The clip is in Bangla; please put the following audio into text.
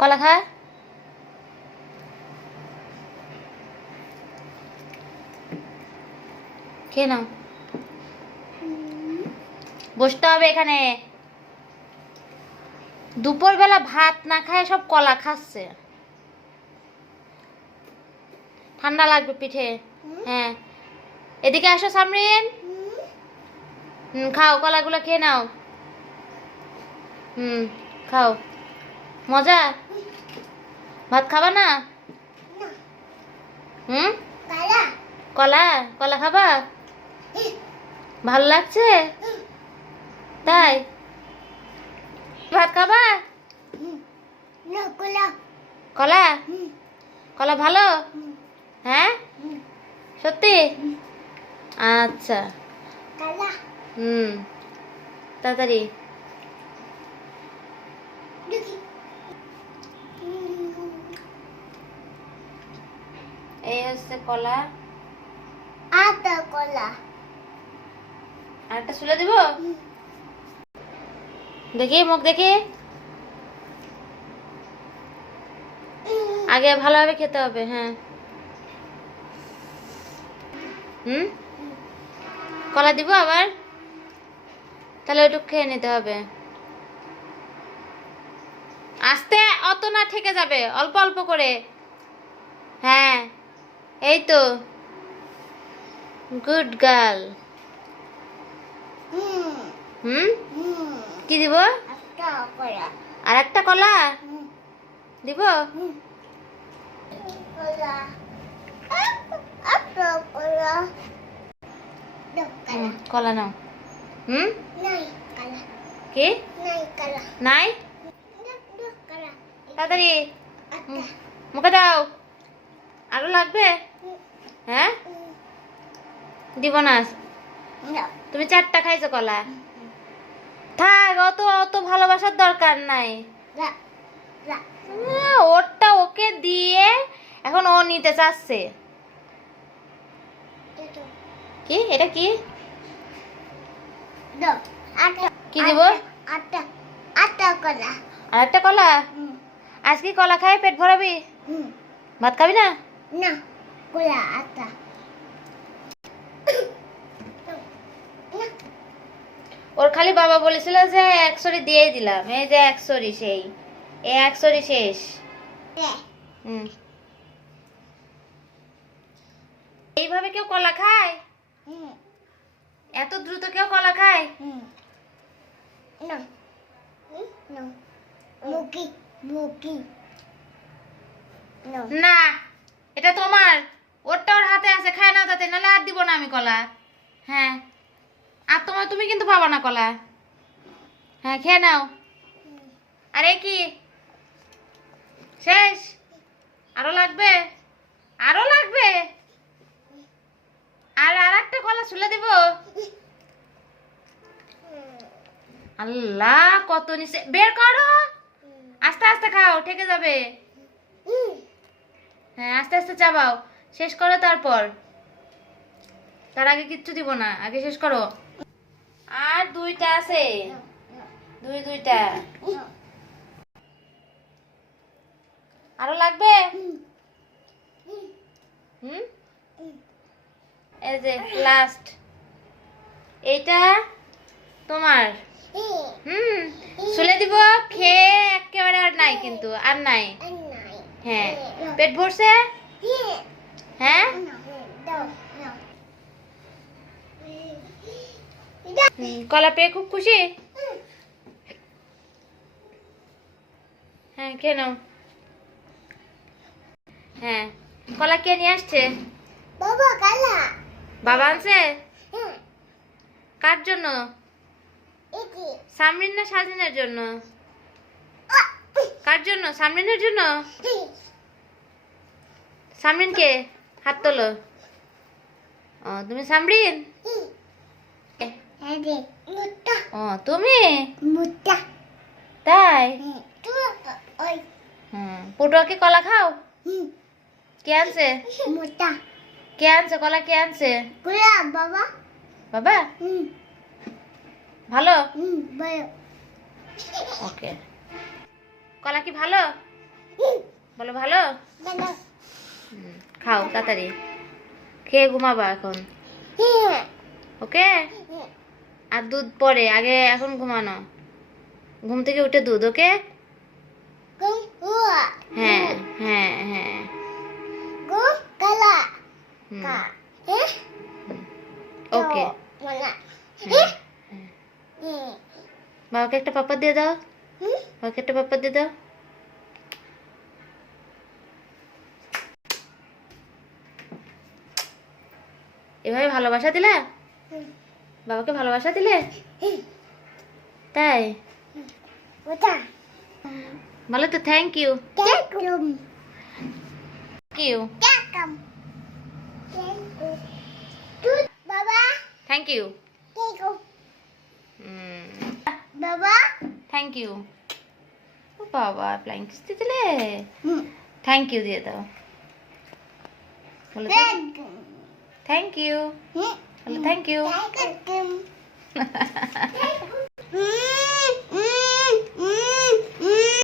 কলা খা। খেয়ে নাও। বসতে হবে এখানে। দুপুরবেলা ভাত না খায় সব কলা খাচ্ছে। ঠান্ডা লাগবে পিঠে। হ্যাঁ, এদিকে আসো সামরিন। খাও, কলাগুলো খেয়ে নাও। খাও। মজা। ভাত খাবা না? কলা কলা খাবা? ভালো লাগছে তাই? ভাত খাবা? কলা কলা ভালো? হ্যাঁ, সত্যি? আচ্ছা। তাড়াতাড়ি। এই হচ্ছে কলা। কলা আরেকটা ছুলে দিব? দেখি মুখ দেখি। আগে ভালোভাবে খেতে হবে। হ্যাঁ। কলা দিব আবার? তাহলে ওইটুকু খেয়ে নিতে হবে। আস্তে, অত না ঠেকে যাবে, অল্প অল্প করে। হ্যাঁ, এই তো। Good girl. কি দিব? আর একটা কলা দিব? কলা নাও। কি নাই? তাড়াতাড়ি মুখে দাও। আরো লাগবে? হ্যাঁ, দিব না। তুমি 4টা খাইছো কলা। থাক, অত অত ভালোবাসার দরকার নাই। ওরটা ওকে দিয়ে এখন ও নিতে চাচ্ছে। কি এটা? কি কি দিব? আর একটা কলা? আজকে কলা খাই পেট ভরাবি? ভাত খাবি না? ওর খালি বাবা বলেছিল যে 1 সরি দিয়ে দিলাম। এই যে 1 সরি, সেই এই 1 সরি শেষ। এইভাবে কেউ কলা খায়? এত দ্রুত কেউ কলা খায়? না, এটা তোমার। ওরটা ওর হাতে আছে, খায় না তাতে, নাহলে আর দিব না আমি কলা। হ্যাঁ, আর তুমি কিন্তু পাবা না কলা। হ্যাঁ, খেয়ে নাও। আরে কি শেষ? আরো লাগবে? আরো লাগবে? আর একটা কলা ছুলে দিব? আল্লাহ, কত নিচে বের করো। আস্তে আস্তে খাও, ঠেকে যাবে। হ্যাঁ, আস্তে আস্তে চাবাও। শেষ করো তারপর। তার আগে কিচ্ছু দিব না, আগে শেষ করো। আর 2টা আছে। দুইটা। আরো লাগবে? এই যে লাস্ট, এইটা তোমার। ছুলে দিব। খেয়ে একেবারে আর নাই, কিন্তু আর নাই। হ্যাঁ, পেট ভরছে? হ্যাঁ, কলা পেয়ে খুব খুশি? হ্যাঁ, খেয়ে নাও। হ্যাঁ, কলা কে নিয়ে আসছে? বাবা আনছে? কার জন্য? সামরিন না সাজিনের জন্য? কার জন্য? সামরিনের জন্য। সামরিন কে? হাত তোলো। ও, তুমি সামরিন? ও, তুমি তাই? পটুয়াকে কলা খাও? কে আনছে? কে আনছে কলা? কে আনছে? বাবা। বাবা ভালো? ওকে। কলা কি ভালো? বলো ভালো। খাও তাড়াতাড়ি, খেয়ে ঘুমাবা এখন, ওকে? আর দুধ পরে, আগে এখন ঘুমানো, ঘুম থেকে উঠে দুধ, ওকে? হ্যাঁ হ্যাঁ হ্যাঁ। ওকে, বাবাকে একটা পাপা দিয়ে দাও, বাবাকে একটা পাপা দিয়ে দাও। এভাবে ভালোবাসা দিলে, বাবাকে ভালোবাসা দিলে, তাই? বলো তো thank you. You thank you, thank you. বাবা ফ্লাইং কিস দিয়ে দিলে, থ্যাংক ইউ দিয়ে দাও, বলো থ্যাংক ইউ, বলো থ্যাংক ইউ।